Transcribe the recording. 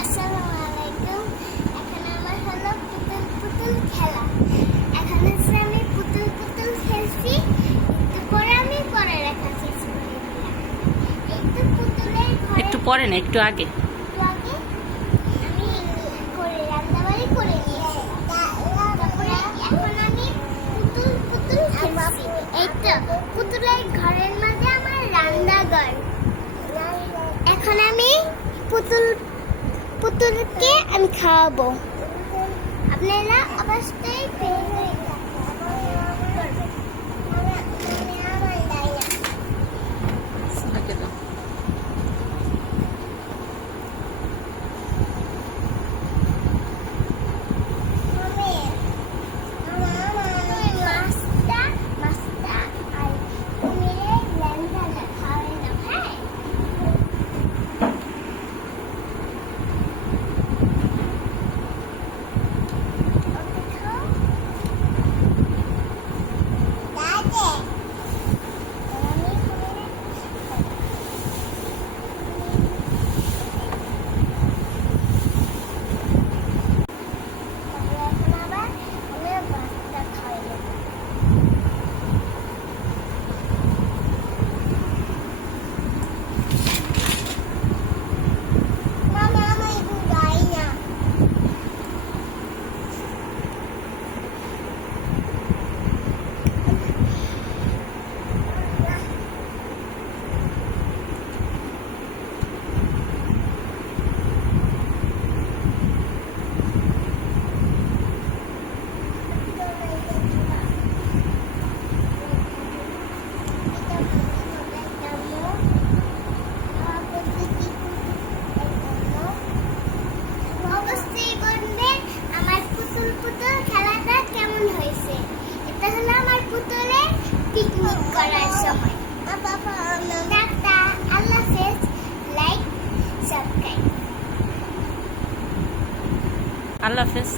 আসসালামু আলাইকুম। এখন আমার হলো পুতুল পুতুল খেলা। এখন হচ্ছে আমি পুতুল পুতুল খেলছি, একটু পরে আমি পরে রেখা শেষ করে দিলাম। এই তো পুতুলের ঘরে একটু পরে না, একটু আগে। একটু আগে আমি করে রান্নাবাড়ি করে নিয়েছি। তারপরে এখন আমি পুতুল পুতুল খেলছি। এই তো পুতুলের ঘরের মাঝে আমার রান্নাঘর। এখন আমি পুতুলকে আমি খাওয়াবো। আপনারা অবশ্যই পিকনিক করার সময়। টাটা, আল্লাহ হাফেজ, লাইক সাবস্ক্রাইব। আল্লাহ হাফেজ।